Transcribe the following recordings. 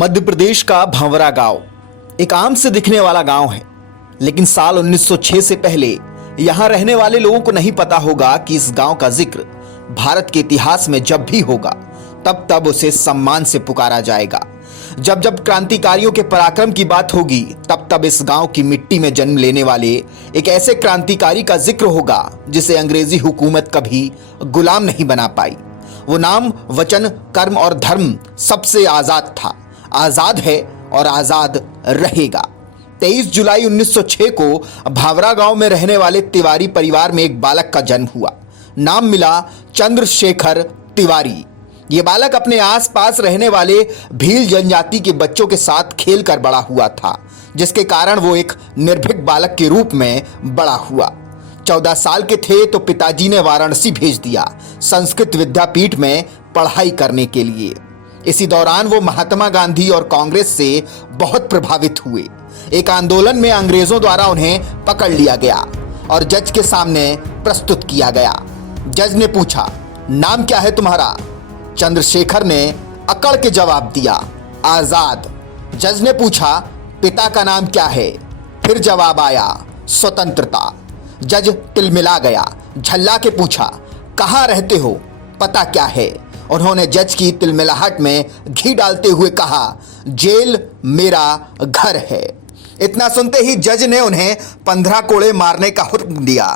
मध्य प्रदेश का भंवरा गांव एक आम से दिखने वाला गांव है, लेकिन साल 1906 से पहले यहां रहने वाले लोगों को नहीं पता होगा कि इस गांव का जिक्र भारत के इतिहास में जब भी होगा तब तब उसे सम्मान से पुकारा जाएगा। जब जब क्रांतिकारियों के पराक्रम की बात होगी तब तब इस गांव की मिट्टी में जन्म लेने वाले एक ऐसे क्रांतिकारी का जिक्र होगा जिसे अंग्रेजी हुकूमत कभी गुलाम नहीं बना पाई। वो नाम, वचन, कर्म और धर्म सबसे आजाद था, आजाद है और आजाद रहेगा। 23 जुलाई 1906 को भावरा गांव में रहने वाले तिवारी परिवार में एक बालक का जन्म हुआ। नाम मिला चंद्रशेखर तिवारी। ये बालक अपने आसपास रहने वाले भील जनजाति के बच्चों के साथ खेलकर बड़ा हुआ था, जिसके कारण वो एक निर्भीक बालक के रूप में बड़ा हुआ। 14 साल के थे तो पिताजी ने वाराणसी भेज दिया संस्कृत विद्यापीठ में पढ़ाई करने के लिए। इसी दौरान वो महात्मा गांधी और कांग्रेस से बहुत प्रभावित हुए। एक आंदोलन में अंग्रेजों द्वारा उन्हें पकड़ लिया गया और जज के सामने प्रस्तुत किया गया। जज ने पूछा, नाम क्या है तुम्हारा? चंद्रशेखर ने अकड़ के जवाब दिया, आजाद। जज ने पूछा, पिता का नाम क्या है? फिर जवाब आया, स्वतंत्रता। जज तिलमिला गया, झल्ला के पूछा, कहाँ रहते हो, पता क्या है? उन्होंने जज की तिलमिलाहट में घी डालते हुए कहा, जेल मेरा घर है। इतना सुनते ही जज ने उन्हें 15 कोड़े मारने का हुक्म दिया।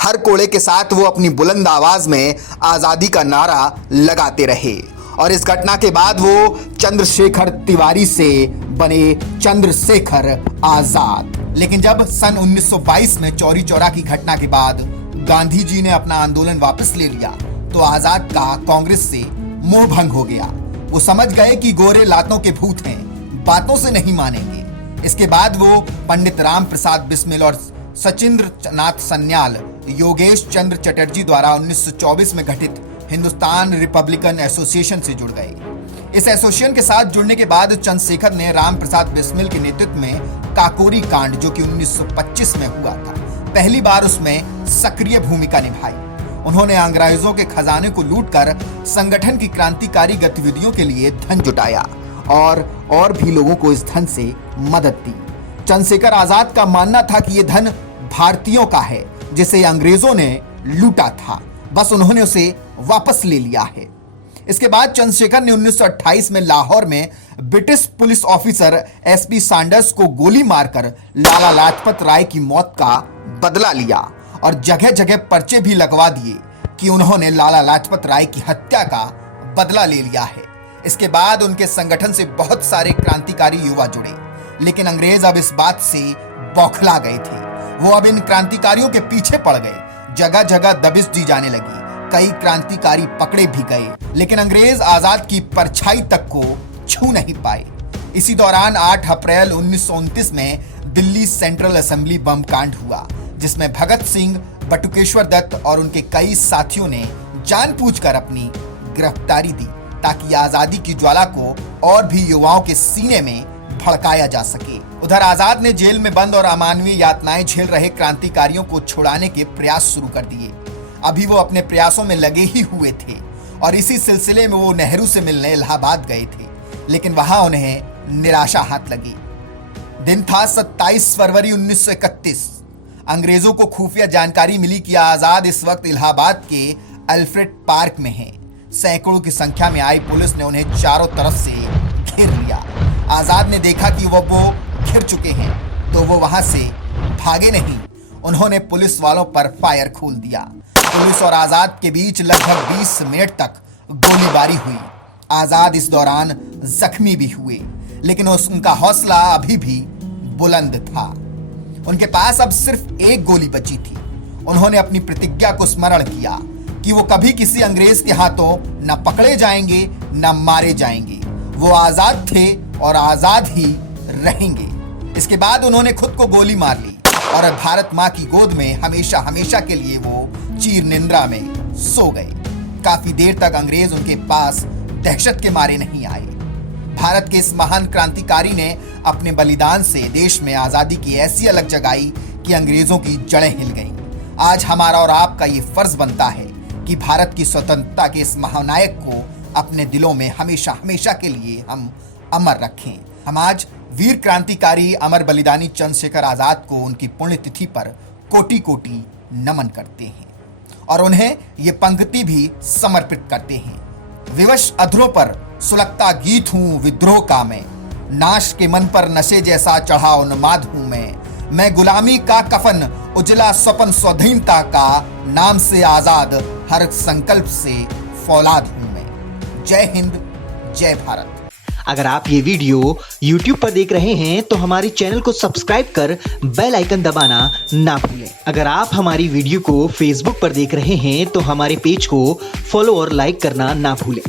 हर कोड़े के साथ वो अपनी बुलंद आवाज में आजादी का नारा लगाते रहे और इस घटना के बाद वो चंद्रशेखर तिवारी से बने चंद्रशेखर आजाद। लेकिन जब सन 1922 में चौरी चौरा की घटना के बाद गांधी जी ने अपना आंदोलन वापस ले लिया तो आजाद का कांग्रेस से मोह भंग हो गया। वो समझ गए कि गोरे लातों के भूत हैं, बातों से नहीं मानेंगे। इसके बाद वो पंडित राम प्रसाद बिस्मिल और सचिंद्र नाथ सन्याल, योगेश चंद्र चटर्जी द्वारा 1924 में गठित हिंदुस्तान रिपब्लिकन एसोसिएशन से जुड़ गए। इस एसोसिएशन के साथ जुड़ने के बाद चंद्रशेखर ने राम प्रसाद बिस्मिल के नेतृत्व में काकोरी कांड, जो कि 1925 में हुआ था, पहली बार उसमें सक्रिय भूमिका निभाई। उन्होंने अंग्रेजों के खजाने को लूटकर संगठन की क्रांतिकारी गतिविधियों के लिए धन जुटाया और भी लोगों को इस धन से मदद दी। चंद्रशेखर आजाद का मानना था कि यह धन भारतीयों का है जिसे अंग्रेजों ने लूटा था, बस उन्होंने उसे वापस ले लिया है। इसके बाद चंद्रशेखर ने 1928 में लाहौर में British police officer SP Sanders को गोली मारकर लाला लाजपत राय की मौत का बदला लिया और जगह जगह पर्चे भी लगवा दिए कि उन्होंने लाला लाजपत राय की हत्या का बदला ले लिया है। इसके बाद उनके संगठन से बहुत सारे क्रांतिकारी युवा जुड़े, लेकिन अंग्रेज अब इस बात से बौखला गए थे। वो अब इन क्रांतिकारियों के पीछे पड़ गए। जगह जगह दबिश दी जाने लगी, कई क्रांतिकारी पकड़े भी गए, लेकिन अंग्रेज आजाद की परछाई तक को छू नहीं पाए। इसी दौरान 8 अप्रैल 1929 में दिल्ली सेंट्रल असेंबली बम कांड हुआ, जिसमें भगत सिंह, बटुकेश्वर दत्त और उनके कई साथियों ने जानबूझकर अपनी गिरफ्तारी दी ताकि आजादी की ज्वाला को और भी युवाओं के सीने में भड़काया जा सके। उधर आजाद ने जेल में बंद और अमानवीय यातनाएं झेल रहे क्रांतिकारियों को छुड़ाने के प्रयास शुरू कर दिए। अभी वो अपने प्रयासों में लगे ही हुए थे और इसी सिलसिले में वो नेहरू से मिलने इलाहाबाद गए थे, लेकिन वहां उन्हें निराशा हाथ लगी। दिन था 27 फरवरी 1931। अंग्रेजों को खुफिया जानकारी मिली कि आजाद इस वक्त इलाहाबाद के अल्फ्रेड पार्क में हैं। सैकड़ों की संख्या में आई पुलिस ने उन्हें चारों तरफ से घेर लिया। आजाद ने देखा कि वो घिर चुके हैं तो वो वहां से भागे नहीं, उन्होंने पुलिस वालों पर फायर खोल दिया। पुलिस और आजाद के बीच लगभग 20 मिनट तक गोलीबारी हुई। आजाद इस दौरान जख्मी भी हुए, लेकिन उनका हौसला अभी भी बुलंद था। उनके पास अब सिर्फ एक गोली बची थी। उन्होंने अपनी प्रतिज्ञा को स्मरण किया कि वो कभी किसी अंग्रेज के हाथों न पकड़े जाएंगे न मारे जाएंगे। वो आजाद थे और आजाद ही रहेंगे। इसके बाद उन्होंने खुद को गोली मार ली और भारत माँ की गोद में हमेशा हमेशा के लिए वो चीर निंद्रा में सो गए। काफी देर तक अंग्रेज उनके पास दहशत के मारे नहीं आए। भारत के इस महान क्रांतिकारी ने अपने बलिदान से देश में आजादी की ऐसी अलग जगाई कि अंग्रेजों की जड़ें हिल गईं। आज हमारा और आपका ये फर्ज बनता है कि भारत की स्वतंत्रता के इस महानायक को अपने दिलों में हमेशा हमेशा के लिए हम अमर रखें। हम आज वीर क्रांतिकारी अमर बलिदानी चंद्रशेखर आजाद को उनकी पुण्यतिथि पर कोटि कोटि नमन करते हैं और उन्हें ये पंक्ति भी समर्पित करते हैं। विवश अधरों पर सुलगता गीत हूं विद्रोह का नाश के मन पर नशे जैसा चढ़ा उन्माद हूं मैं गुलामी का कफन उजला स्वपन स्वाधीनता का नाम से आजाद हर संकल्प से फौलाद हूं मैं। जय हिंद, जय भारत। अगर आप ये वीडियो YouTube पर देख रहे हैं तो हमारे चैनल को सब्सक्राइब कर बेल आइकन दबाना ना भूलें। अगर आप हमारी वीडियो को Facebook पर देख रहे हैं तो हमारे पेज को फॉलो और लाइक करना ना भूलें।